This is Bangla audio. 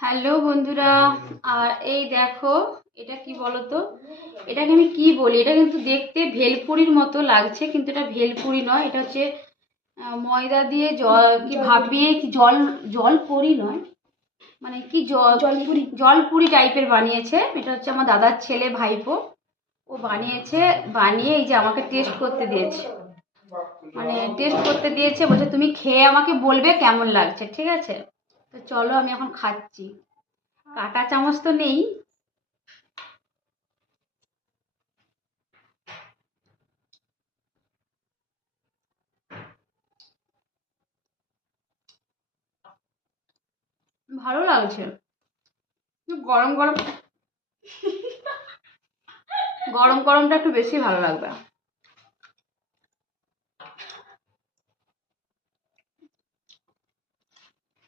হ্যালো বন্ধুরা, আর এই দেখো এটা কি বলো তো, এটাকে আমি কি বলি? এটা কিন্তু দেখতে ভেলপুরির মতো লাগছে, কিন্তু এটা ভেলপুরি নয়। এটা হচ্ছে ময়দা দিয়ে জল কি ভাবিয়ে কি জল জলপুরি নয়, মানে কি জলপুরি জলপুরি টাইপের বানিয়েছে। এটা হচ্ছে আমার দাদার ছেলে ভাইপো, ও বানিয়েছে। বানিয়ে এই যে আমাকে টেস্ট করতে দিয়েছে, মানে টেস্ট করতে দিয়েছে, বলছে তুমি খেয়ে আমাকে বলবে কেমন লাগছে, ঠিক আছে? তো চলো আমি এখন খাচ্ছি। কাঁটা চামচ তো নেই। ভালো লাগছে। গরম গরম, গরম গরমটা একটু বেশি ভালো লাগবে।